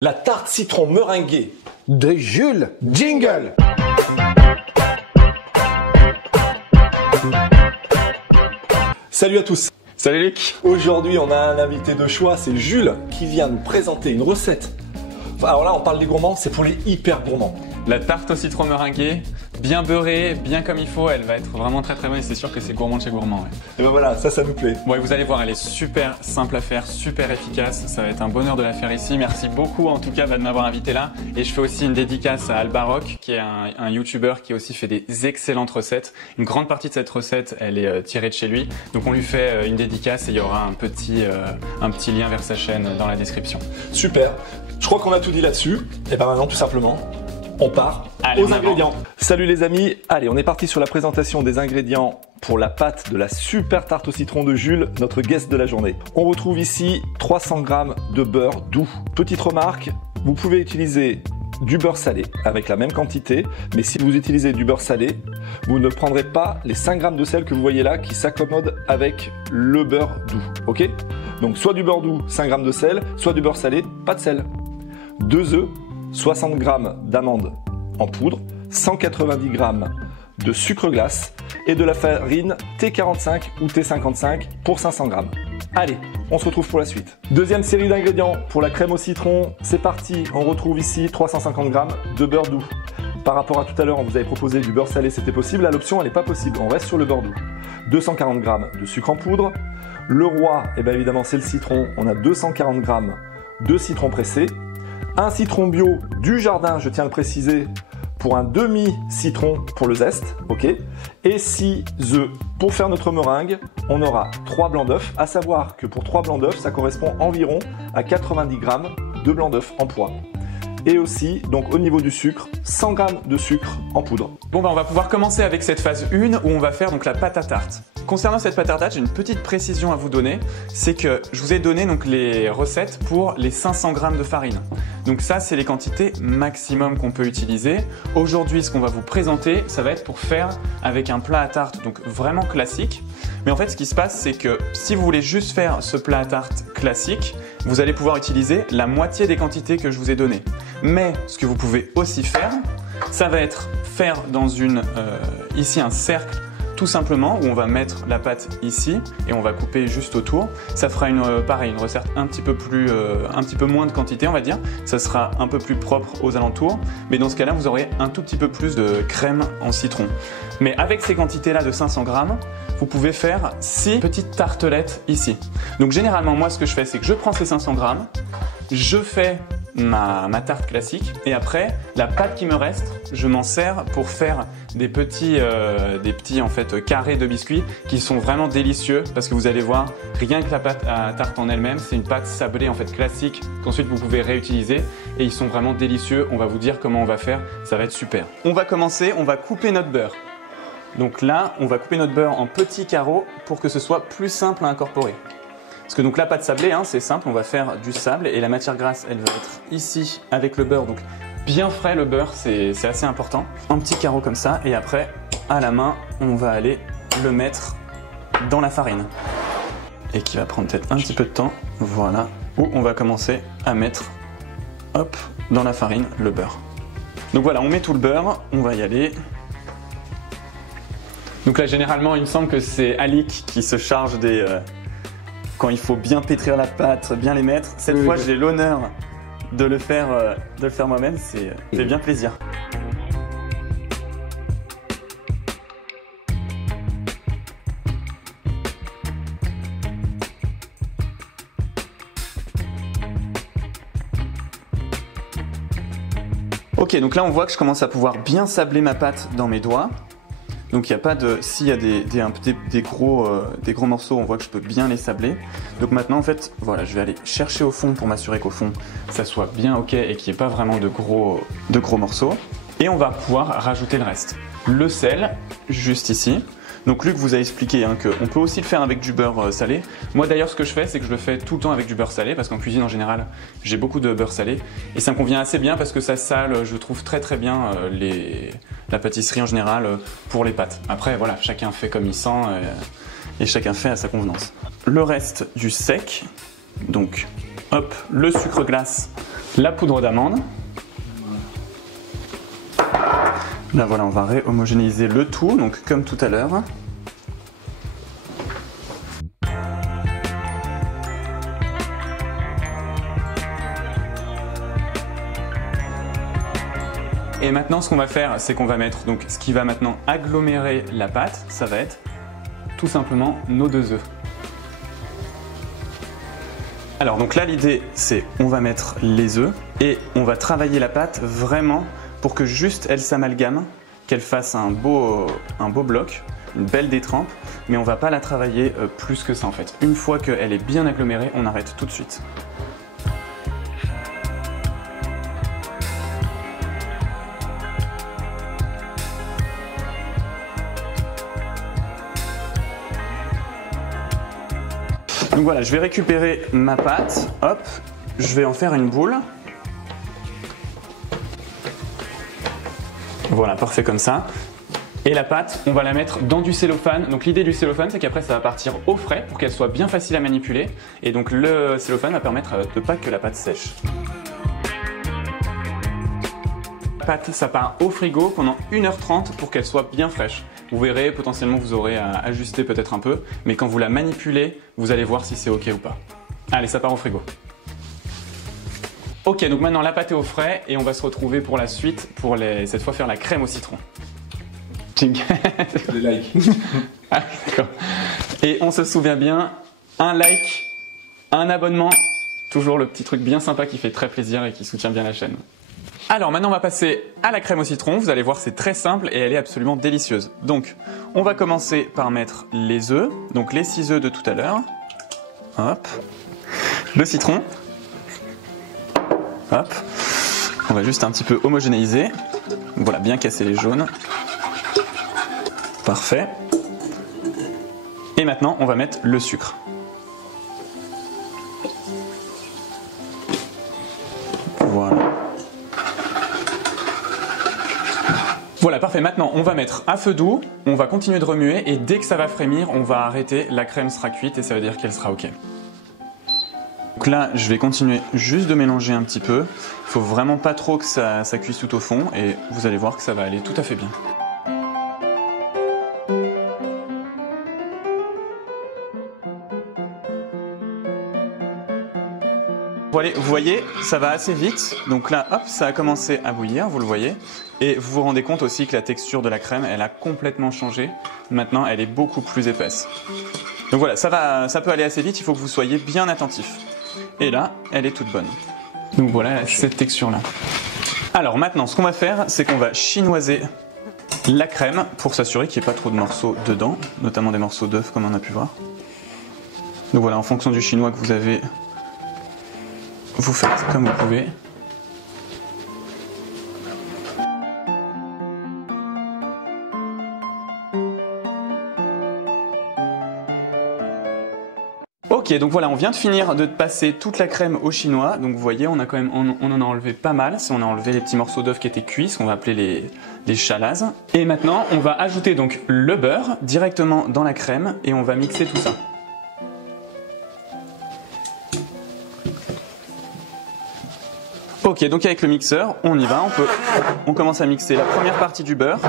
La tarte citron meringuée de Jules. Jingle. Salut à tous. Salut Luc. Aujourd'hui on a un invité de choix, c'est Jules qui vient nous présenter une recette. Alors là on parle des gourmands, c'est pour les hyper gourmands. La tarte au citron meringuée, bien beurrée, bien comme il faut, elle va être vraiment très bonne et c'est sûr que c'est gourmand de chez gourmand. Ouais. Et ben voilà, ça nous plaît. Bon, et vous allez voir, elle est super simple à faire, super efficace, ça va être un bonheur de la faire ici. Merci beaucoup en tout cas de m'avoir invité là. Et je fais aussi une dédicace à Albaroc qui est un YouTuber qui aussi fait des excellentes recettes. Une grande partie de cette recette, elle est tirée de chez lui. Donc on lui fait une dédicace et il y aura un petit lien vers sa chaîne dans la description. Super, je crois qu'on a tout dit là-dessus. Et ben maintenant tout simplement, on part aux ingrédients. Salut les amis, allez on est parti sur la présentation des ingrédients pour la pâte de la super tarte au citron de Jules, notre guest de la journée. On retrouve ici 300 g de beurre doux. Petite remarque, vous pouvez utiliser du beurre salé avec la même quantité, mais si vous utilisez du beurre salé, vous ne prendrez pas les 5 g de sel que vous voyez là qui s'accommodent avec le beurre doux, ok? Donc soit du beurre doux, 5 g de sel, soit du beurre salé, pas de sel. 2 œufs, 60 g d'amandes en poudre, 190 g de sucre glace et de la farine T45 ou T55 pour 500 g. Allez, on se retrouve pour la suite. Deuxième série d'ingrédients pour la crème au citron, c'est parti. On retrouve ici 350 g de beurre doux. Par rapport à tout à l'heure, on vous avait proposé du beurre salé, c'était possible. Là, l'option, elle n'est pas possible. On reste sur le beurre doux. 240 g de sucre en poudre. Le roi, eh bien évidemment, c'est le citron. On a 240 g de citron pressé. Un citron bio du jardin, je tiens à le préciser, pour un demi-citron pour le zeste, ok. Et 6 œufs. Pour faire notre meringue, on aura 3 blancs d'œufs, à savoir que pour 3 blancs d'œufs, ça correspond environ à 90 g de blancs d'œufs en poids. Et aussi, donc au niveau du sucre, 100 g de sucre en poudre. Bon on va pouvoir commencer avec cette phase 1 où on va faire donc la pâte à tarte. Concernant cette pâte à tarte, j'ai une petite précision à vous donner, c'est que je vous ai donné donc les recettes pour les 500 g de farine. Donc ça, c'est les quantités maximum qu'on peut utiliser. Aujourd'hui, ce qu'on va vous présenter, ça va être pour faire avec un plat à tarte, donc vraiment classique. Mais en fait, ce qui se passe, c'est que si vous voulez juste faire ce plat à tarte classique, vous allez pouvoir utiliser la moitié des quantités que je vous ai données. Mais ce que vous pouvez aussi faire, ça va être faire dans ici un cercle tout simplement où on va mettre la pâte ici et on va couper juste autour. Ça fera une recette un petit peu moins de quantité on va dire. Ça sera un peu plus propre aux alentours. Mais dans ce cas-là, vous aurez un tout petit peu plus de crème en citron. Mais avec ces quantités-là de 500 g, vous pouvez faire 6 petites tartelettes ici. Donc généralement, moi ce que je fais, c'est que je prends ces 500 g, je fais ma tarte classique et après la pâte qui me reste, je m'en sers pour faire des petits en fait carrés de biscuits qui sont vraiment délicieux parce que vous allez voir, rien que la pâte à tarte en elle-même, c'est une pâte sablée en fait classique qu'ensuite vous pouvez réutiliser et ils sont vraiment délicieux. On va vous dire comment on va faire, ça va être super. On va commencer, on va couper notre beurre. Donc là, on va couper notre beurre en petits carreaux pour que ce soit plus simple à incorporer. Parce que donc la pâte sablée, c'est simple, on va faire du sable et la matière grasse, elle va être ici avec le beurre. Donc bien frais le beurre, c'est assez important. Un petit carreau comme ça et après, à la main, on va aller le mettre dans la farine. Et qui va prendre peut-être un petit peu de temps, voilà. Où on va commencer à mettre, hop, dans la farine, le beurre. Donc voilà, on met tout le beurre, on va y aller. Donc là, généralement, il me semble que c'est Alix qui se charge quand il faut bien pétrir la pâte, bien les mettre. Cette fois, j'ai l'honneur de le faire moi-même, c'est fait bien plaisir. Ok, donc là on voit que je commence à pouvoir bien sabler ma pâte dans mes doigts. Donc il n'y a pas de... S'il y a des gros morceaux, on voit que je peux bien les sabler. Donc maintenant en fait, voilà, je vais aller chercher au fond pour m'assurer qu'au fond, ça soit bien ok et qu'il n'y ait pas vraiment de gros morceaux. Et on va pouvoir rajouter le reste. Le sel, juste ici. Donc Luc vous a expliqué qu'on peut aussi le faire avec du beurre salé. Moi d'ailleurs ce que je fais, c'est que je le fais tout le temps avec du beurre salé parce qu'en cuisine en général, j'ai beaucoup de beurre salé. Et ça me convient assez bien parce que ça sale, je trouve très bien la pâtisserie en général pour les pâtes. Après voilà, chacun fait comme il sent et chacun fait à sa convenance. Le reste du sec, donc hop, le sucre glace la poudre d'amande. Là voilà, on va réhomogénéiser le tout, donc comme tout à l'heure. Et maintenant, ce qu'on va faire, c'est qu'on va mettre donc ce qui va maintenant agglomérer la pâte, ça va être tout simplement nos 2 œufs. Alors donc là, l'idée, c'est on va mettre les œufs et on va travailler la pâte vraiment pour que juste elle s'amalgame, qu'elle fasse un beau bloc, une belle détrempe, mais on va pas la travailler plus que ça en fait. Une fois qu'elle est bien agglomérée, on arrête tout de suite. Donc voilà, je vais récupérer ma pâte, hop, je vais en faire une boule. Voilà, parfait comme ça. Et la pâte, on va la mettre dans du cellophane. Donc l'idée du cellophane, c'est qu'après ça va partir au frais pour qu'elle soit bien facile à manipuler. Et donc le cellophane va permettre de pas que la pâte sèche. La pâte, ça part au frigo pendant 1h30 pour qu'elle soit bien fraîche. Vous verrez, potentiellement vous aurez à ajuster peut-être un peu, mais quand vous la manipulez, vous allez voir si c'est ok ou pas. Allez, ça part au frigo. Ok, donc maintenant la pâte est au frais et on va se retrouver pour la suite, pour cette fois faire la crème au citron. Les likes. Ah, d'accord. Et on se souvient bien, un like, un abonnement, toujours le petit truc bien sympa qui fait très plaisir et qui soutient bien la chaîne. Alors maintenant on va passer à la crème au citron, vous allez voir c'est très simple et elle est absolument délicieuse. Donc on va commencer par mettre les œufs, donc les 6 œufs de tout à l'heure. Hop. Le citron. Hop. On va juste un petit peu homogénéiser. Voilà, bien casser les jaunes. Parfait. Et maintenant on va mettre le sucre. Voilà. Voilà, parfait. Maintenant, on va mettre à feu doux, on va continuer de remuer et dès que ça va frémir, on va arrêter. La crème sera cuite et ça veut dire qu'elle sera ok. Donc là, je vais continuer juste de mélanger un petit peu. Il faut vraiment pas trop que ça cuise tout au fond et vous allez voir que ça va aller tout à fait bien. Voilà, vous voyez, ça va assez vite. Donc là, hop, ça a commencé à bouillir, vous le voyez. Et vous vous rendez compte aussi que la texture de la crème, elle a complètement changé. Maintenant, elle est beaucoup plus épaisse. Donc voilà, ça peut aller assez vite, il faut que vous soyez bien attentif. Et là, elle est toute bonne. Donc voilà cette texture-là. Alors maintenant, ce qu'on va faire, c'est qu'on va chinoiser la crème pour s'assurer qu'il n'y ait pas trop de morceaux dedans, notamment des morceaux d'œufs comme on a pu voir. Donc voilà, en fonction du chinois que vous avez, vous faites comme vous pouvez. Ok, donc voilà, on vient de finir de passer toute la crème au chinois. Donc vous voyez, on en a enlevé pas mal. On a enlevé les petits morceaux d'œufs qui étaient cuits, ce qu'on va appeler les chalazes. Et maintenant, on va ajouter donc le beurre directement dans la crème et on va mixer tout ça. Ok, donc avec le mixeur, on y va, on commence à mixer la première partie du beurre.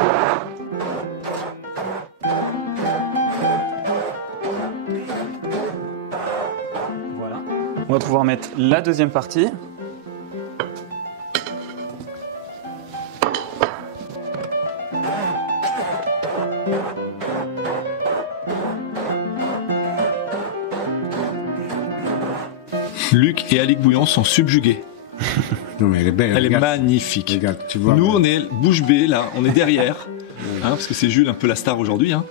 Voilà. On va pouvoir mettre la deuxième partie. Luc et Alix Bouillon sont subjugués. Non, mais elle est belle. Elle est magnifique. Regarde, tu vois, nous, on est bouche bée, là, on est derrière, hein, parce que c'est Jules un peu la star aujourd'hui. Hein,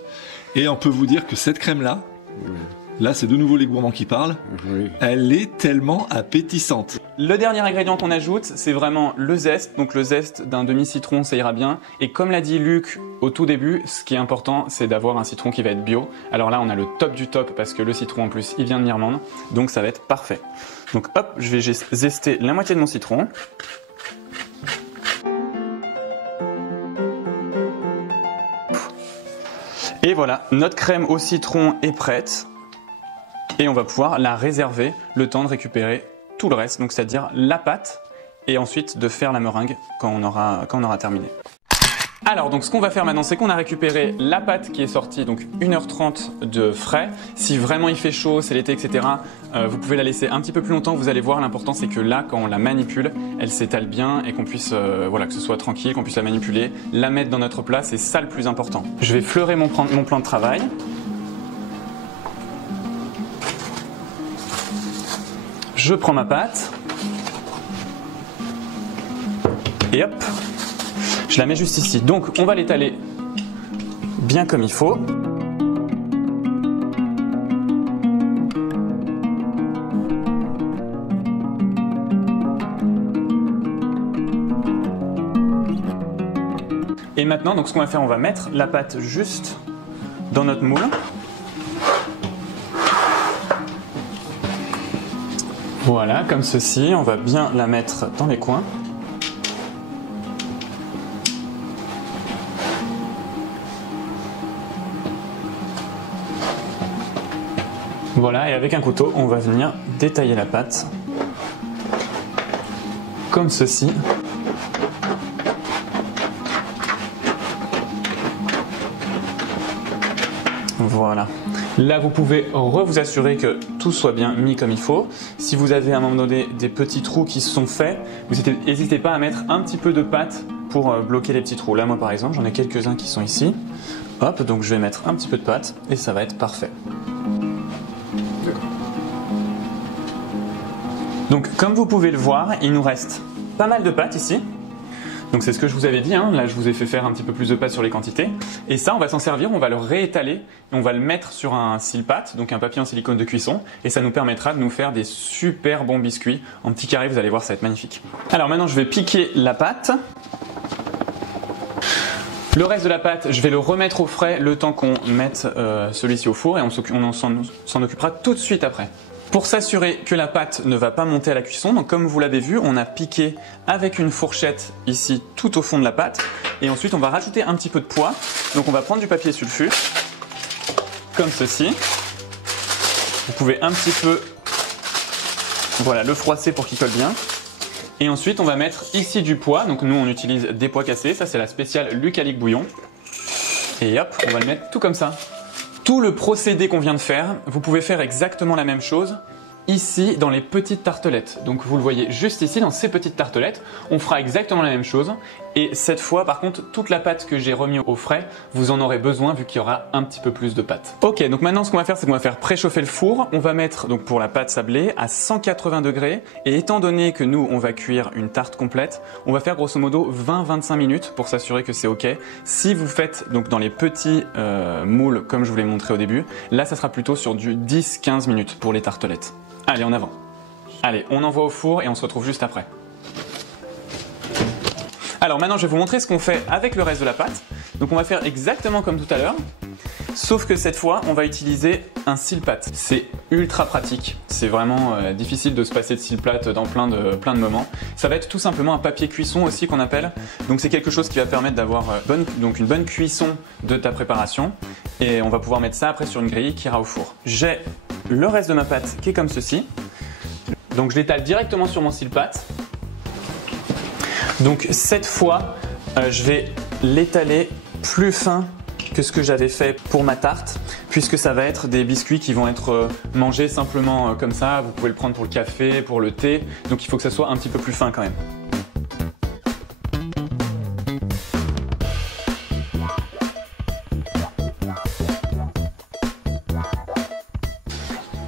et on peut vous dire que cette crème-là, là, c'est de nouveau les gourmands qui parlent, elle est tellement appétissante. Le dernier ingrédient qu'on ajoute, c'est vraiment le zeste. Donc le zeste d'un demi-citron, ça ira bien. Et comme l'a dit Luc au tout début, ce qui est important, c'est d'avoir un citron qui va être bio. Alors là, on a le top du top parce que le citron, en plus, il vient de Mirmande. Donc ça va être parfait. Donc hop, je vais zester la moitié de mon citron. Et voilà, notre crème au citron est prête. Et on va pouvoir la réserver le temps de récupérer tout le reste, donc c'est-à-dire la pâte et ensuite de faire la meringue quand on aura terminé. Alors donc ce qu'on va faire maintenant, c'est qu'on a récupéré la pâte qui est sortie, donc 1h30 de frais. Si vraiment il fait chaud, c'est l'été, etc., vous pouvez la laisser un petit peu plus longtemps. Vous allez voir, l'important c'est que là, quand on la manipule, elle s'étale bien et qu'on puisse, voilà, que ce soit tranquille, qu'on puisse la manipuler, la mettre dans notre plat, c'est ça le plus important. Je vais fleurer mon plan de travail. Je prends ma pâte et hop, je la mets juste ici. Donc on va l'étaler bien comme il faut. Et maintenant, donc ce qu'on va faire, on va mettre la pâte juste dans notre moule. Voilà, comme ceci, on va bien la mettre dans les coins. Voilà, et avec un couteau, on va venir détailler la pâte, comme ceci. Voilà. Là, vous pouvez vous assurer que tout soit bien mis comme il faut. Si vous avez à un moment donné des petits trous qui se sont faits, n'hésitez pas à mettre un petit peu de pâte pour bloquer les petits trous. Là, moi par exemple, j'en ai quelques-uns qui sont ici. Hop, donc je vais mettre un petit peu de pâte et ça va être parfait. Donc comme vous pouvez le voir, il nous reste pas mal de pâte ici. Donc c'est ce que je vous avais dit, hein. Là je vous ai fait faire un petit peu plus de pâte sur les quantités. Et ça, on va s'en servir, on va le réétaler et on va le mettre sur un sile-pâte, donc un papier en silicone de cuisson. Et ça nous permettra de nous faire des super bons biscuits en petits carrés, vous allez voir, ça va être magnifique. Alors maintenant je vais piquer la pâte. Le reste de la pâte, je vais le remettre au frais le temps qu'on mette celui-ci au four et on s'en occupera tout de suite après. Pour s'assurer que la pâte ne va pas monter à la cuisson, donc comme vous l'avez vu, on a piqué avec une fourchette ici tout au fond de la pâte. Et ensuite, on va rajouter un petit peu de poids. Donc on va prendre du papier sulfure, comme ceci. Vous pouvez un petit peu, voilà, le froisser pour qu'il colle bien. Et ensuite, on va mettre ici du pois. Donc nous, on utilise des pois cassés. Ça, c'est la spéciale Lucalic Bouillon. Et hop, on va le mettre tout comme ça. Tout le procédé qu'on vient de faire, vous pouvez faire exactement la même chose ici dans les petites tartelettes. Donc vous le voyez juste ici dans ces petites tartelettes, on fera exactement la même chose. Et cette fois par contre, toute la pâte que j'ai remis au frais, vous en aurez besoin vu qu'il y aura un petit peu plus de pâte. Ok, donc maintenant ce qu'on va faire, c'est qu'on va faire préchauffer le four. On va mettre donc pour la pâte sablée à 180 degrés. Et étant donné que nous on va cuire une tarte complète, on va faire grosso modo 20-25 minutes pour s'assurer que c'est ok. Si vous faites donc dans les petits moules comme je vous l'ai montré au début, là ça sera plutôt sur du 10-15 minutes pour les tartelettes. Allez, en avant. Allez, on envoie au four et on se retrouve juste après. Alors maintenant, je vais vous montrer ce qu'on fait avec le reste de la pâte. Donc on va faire exactement comme tout à l'heure, sauf que cette fois, on va utiliser un sile-pâte. C'est ultra pratique. C'est vraiment difficile de se passer de sile-pâte dans plein de moments. Ça va être tout simplement un papier cuisson aussi qu'on appelle. Donc c'est quelque chose qui va permettre d'avoir une bonne cuisson de ta préparation. Et on va pouvoir mettre ça après sur une grille qui ira au four. J'ai le reste de ma pâte qui est comme ceci. Donc je l'étale directement sur mon sile-pâte. Donc cette fois, je vais l'étaler plus fin que ce que j'avais fait pour ma tarte, puisque ça va être des biscuits qui vont être mangés simplement comme ça. Vous pouvez le prendre pour le café, pour le thé. Donc il faut que ça soit un petit peu plus fin quand même.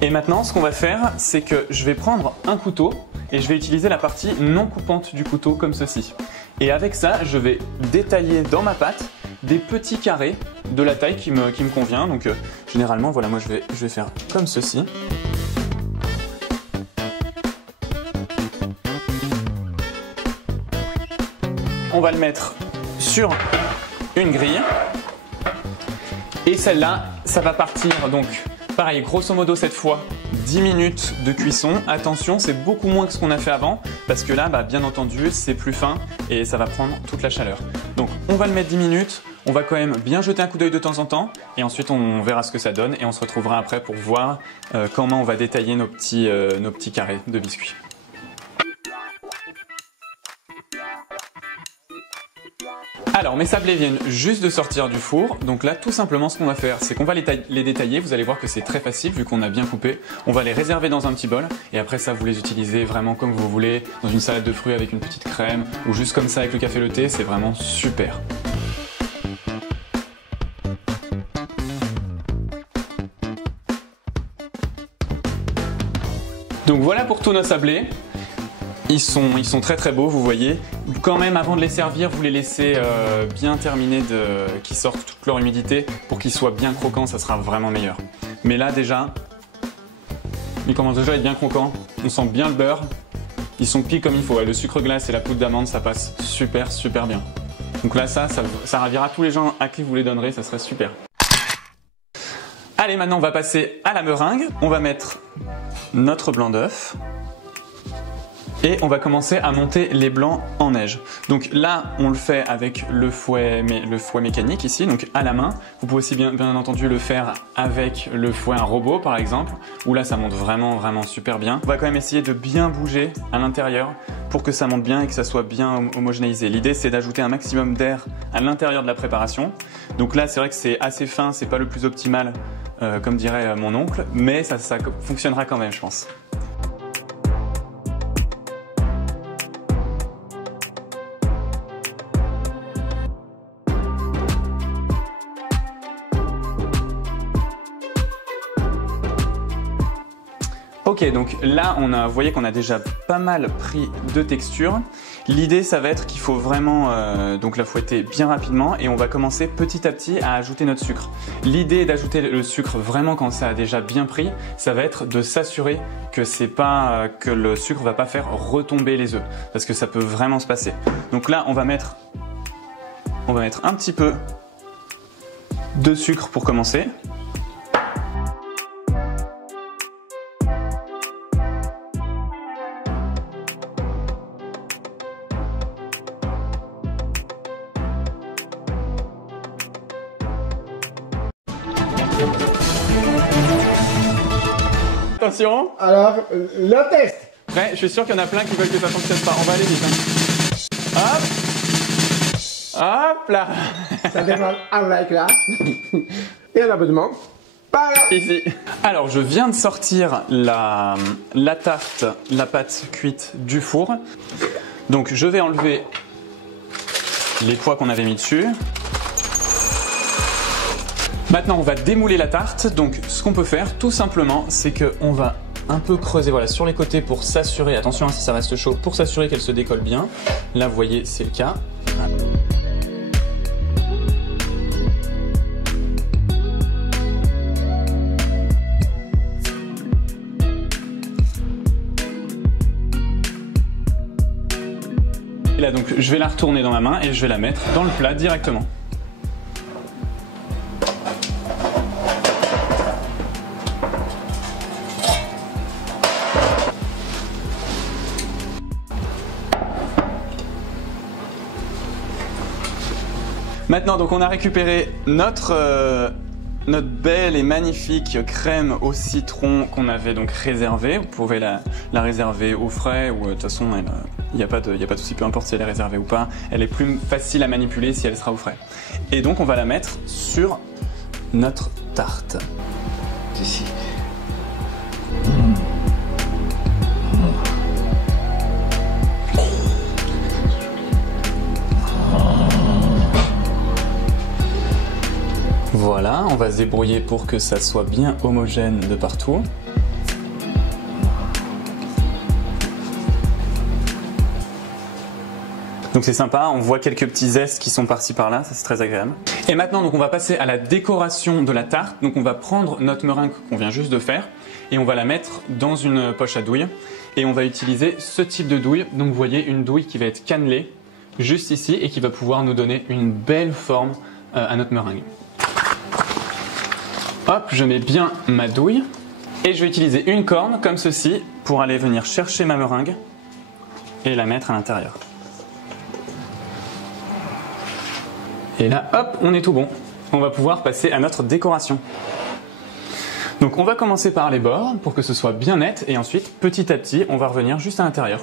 Et maintenant, ce qu'on va faire, c'est que je vais prendre un couteau et je vais utiliser la partie non coupante du couteau comme ceci. Et avec ça, je vais détailler dans ma pâte des petits carrés de la taille qui me convient. Donc généralement, voilà, moi je vais faire comme ceci. On va le mettre sur une grille. Et celle-là, ça va partir donc... Pareil, grosso modo cette fois, 10 minutes de cuisson. Attention, c'est beaucoup moins que ce qu'on a fait avant parce que là, bien entendu, c'est plus fin et ça va prendre toute la chaleur. Donc on va le mettre 10 minutes, on va quand même bien jeter un coup d'œil de temps en temps et ensuite on verra ce que ça donne et on se retrouvera après pour voir comment on va détailler nos petits carrés de biscuits. Alors mes sablés viennent juste de sortir du four, donc là tout simplement ce qu'on va faire c'est qu'on va les détailler, vous allez voir que c'est très facile vu qu'on a bien coupé. On va les réserver dans un petit bol et après ça vous les utilisez vraiment comme vous voulez, dans une salade de fruits avec une petite crème ou juste comme ça avec le café et le thé, c'est vraiment super. Donc voilà pour tous nos sablés. Ils sont très très beaux, vous voyez. Quand même, avant de les servir, vous les laissez bien terminer, qu'ils sortent toute leur humidité pour qu'ils soient bien croquants, ça sera vraiment meilleur. Mais là déjà, ils commencent déjà à être bien croquants. On sent bien le beurre. Ils sont pile comme il faut. Et le sucre glace et la poudre d'amande, ça passe super super bien. Donc là, ça ravira tous les gens à qui vous les donnerez, ça serait super. Allez, maintenant on va passer à la meringue. On va mettre notre blanc d'œuf. Et on va commencer à monter les blancs en neige. Donc là, on le fait avec le fouet mécanique ici, donc à la main. Vous pouvez aussi bien entendu le faire avec le fouet un robot par exemple, où là ça monte vraiment super bien. On va quand même essayer de bien bouger à l'intérieur pour que ça monte bien et que ça soit bien homogénéisé. L'idée c'est d'ajouter un maximum d'air à l'intérieur de la préparation. Donc là c'est vrai que c'est assez fin, c'est pas le plus optimal comme dirait mon oncle, mais ça fonctionnera quand même je pense. Ok, donc là, vous voyez qu'on a déjà pas mal pris de texture. L'idée, ça va être qu'il faut vraiment donc la fouetter bien rapidement et on va commencer petit à petit à ajouter notre sucre. L'idée d'ajouter le sucre vraiment quand ça a déjà bien pris, ça va être de s'assurer que que le sucre va pas faire retomber les œufs, parce que ça peut vraiment se passer. Donc là, on va mettre un petit peu de sucre pour commencer. Attention. Alors, le test. Prêt, je suis sûr qu'il y en a plein qui veulent que ça fonctionne pas. On va aller vite. Hein. Hop. Hop là. Ça démarre avec là. Et un abonnement. Par là. Ici. Alors, je viens de sortir la tarte, la pâte cuite du four. Donc, je vais enlever les pois qu'on avait mis dessus. Maintenant, on va démouler la tarte. Donc, ce qu'on peut faire, tout simplement, c'est qu'on va un peu creuser sur les côtés pour s'assurer, attention si ça reste chaud, pour s'assurer qu'elle se décolle bien. Là, vous voyez, c'est le cas. Et là, donc, je vais la retourner dans ma main et je vais la mettre dans le plat directement. Maintenant, donc on a récupéré notre belle et magnifique crème au citron qu'on avait donc réservée. Vous pouvez la réserver au frais ou de toute façon, il n'y a pas de souci, peu importe si elle est réservée ou pas. Elle est plus facile à manipuler si elle sera au frais. Et donc on va la mettre sur notre tarte. Ici. Voilà, on va se débrouiller pour que ça soit bien homogène de partout. Donc c'est sympa, on voit quelques petits zestes qui sont par-ci par-là, ça c'est très agréable. Et maintenant donc on va passer à la décoration de la tarte. Donc on va prendre notre meringue qu'on vient juste de faire et on va la mettre dans une poche à douille. Et on va utiliser ce type de douille. Donc vous voyez une douille qui va être cannelée juste ici et qui va pouvoir nous donner une belle forme à notre meringue. Hop, je mets bien ma douille et je vais utiliser une corne comme ceci pour aller venir chercher ma meringue et la mettre à l'intérieur. Et là, hop, on est tout bon. On va pouvoir passer à notre décoration. Donc on va commencer par les bords pour que ce soit bien net et ensuite, petit à petit, on va revenir juste à l'intérieur.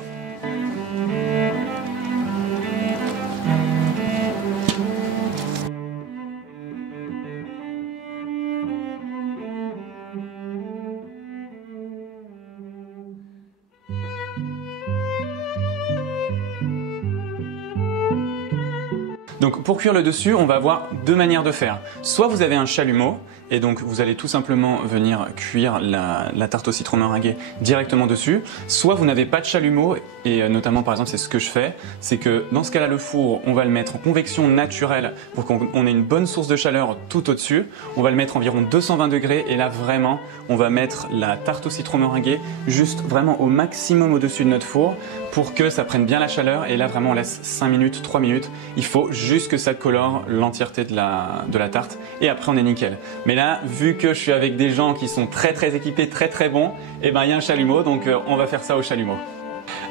Donc pour cuire le dessus, on va avoir deux manières de faire. Soit vous avez un chalumeau, et donc vous allez tout simplement venir cuire la tarte au citron meringuée directement dessus. Soit vous n'avez pas de chalumeau, et notamment par exemple c'est ce que je fais, c'est que dans ce cas-là le four, on va le mettre en convection naturelle pour qu'on ait une bonne source de chaleur tout au-dessus. On va le mettre environ 220 degrés et là vraiment on va mettre la tarte au citron meringuée juste vraiment au maximum au-dessus de notre four pour que ça prenne bien la chaleur, et là vraiment on laisse 5 minutes, 3 minutes. Il faut juste que ça colore l'entièreté de la tarte et après on est nickel. Mais là, vu que je suis avec des gens qui sont très équipés, très bons, et ben il y a un chalumeau, donc on va faire ça au chalumeau.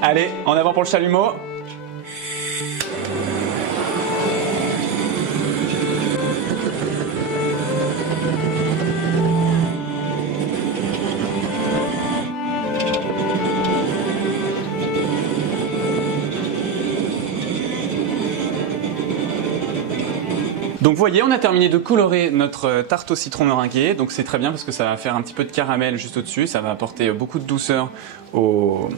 Allez, en avant pour le chalumeau. Donc vous voyez, on a terminé de colorer notre tarte au citron meringuée, donc c'est très bien parce que ça va faire un petit peu de caramel juste au-dessus, ça va apporter beaucoup de douceur au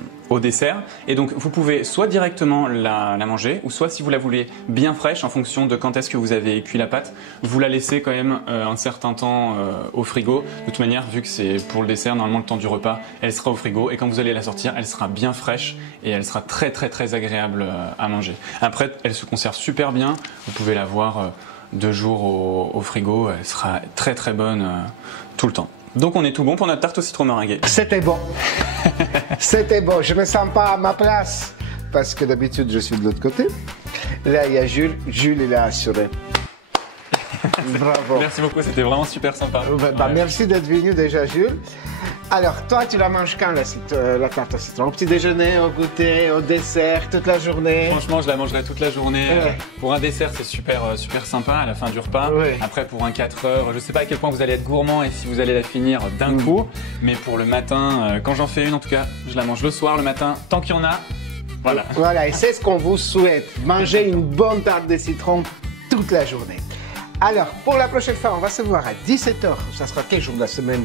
dessert. Et donc vous pouvez soit directement la manger, ou soit si vous la voulez bien fraîche, en fonction de quand est-ce que vous avez cuit la pâte, vous la laissez quand même un certain temps au frigo. De toute manière, vu que c'est pour le dessert, normalement le temps du repas, elle sera au frigo, et quand vous allez la sortir, elle sera bien fraîche et elle sera très agréable à manger. Après, elle se conserve super bien, vous pouvez la voir 2 jours au frigo, elle sera très bonne tout le temps. Donc on est tout bon pour notre tarte au citron meringuée. C'était bon. C'était bon. Je me sens pas à ma place parce que d'habitude je suis de l'autre côté. Là il y a Jules. Jules il est assuré. Bravo. Merci beaucoup, c'était vraiment super sympa. Merci d'être venu déjà Jules. Alors toi tu la manges quand la tarte au citron? Au petit déjeuner, au goûter, au dessert, toute la journée? Franchement je la mangerai toute la journée. Pour un dessert c'est super sympa à la fin du repas. Après pour un 4 heures, je sais pas à quel point vous allez être gourmand et si vous allez la finir d'un coup. Mais pour le matin, quand j'en fais une en tout cas, je la mange le soir, le matin, tant qu'il y en a. Voilà. Voilà, et c'est ce qu'on vous souhaite. Manger une bonne tarte de citron toute la journée. Alors, pour la prochaine fois, on va se voir à 17 h. Ça sera quel jour de la semaine?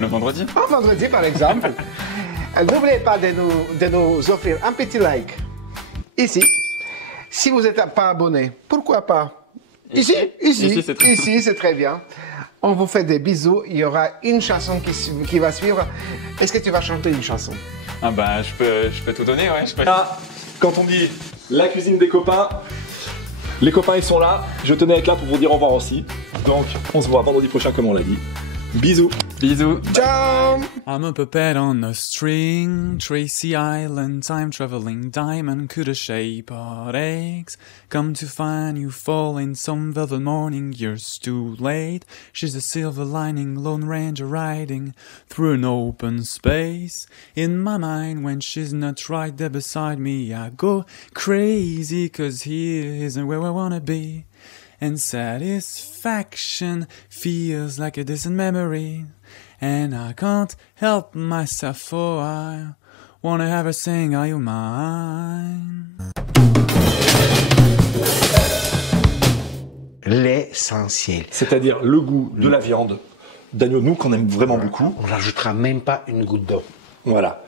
Le vendredi. Un vendredi, par exemple. N'oubliez pas de nous offrir un petit like ici. Si vous n'êtes pas abonné, pourquoi pas? Ici, c'est très bien. On vous fait des bisous. Il y aura une chanson qui va suivre. Est-ce que tu vas chanter une chanson? Ah bah, je peux tout donner, ouais. Ah, quand on dit la cuisine des copains, les copains ils sont là. Je tenais à être là pour vous dire au revoir aussi. Donc, on se voit vendredi prochain comme on l'a dit. Bisous. Bisous. Ciao. I'm a puppet on a string, Tracy Island, time traveling diamond, could a shape of eggs. Come to find you fall in some velvet morning, years too late. She's a silver lining, Lone Ranger riding through an open space. In my mind, when she's not right there beside me, I go crazy, 'cause here isn't where I wanna be. And satisfaction feels like a distant memory. And I can't help myself, for I wanna have her sing, are you mine? L'essentiel. C'est-à-dire le goût de la viande d'agneau, nous qu'on aime vraiment beaucoup. On rajoutera même pas une goutte d'eau. Voilà.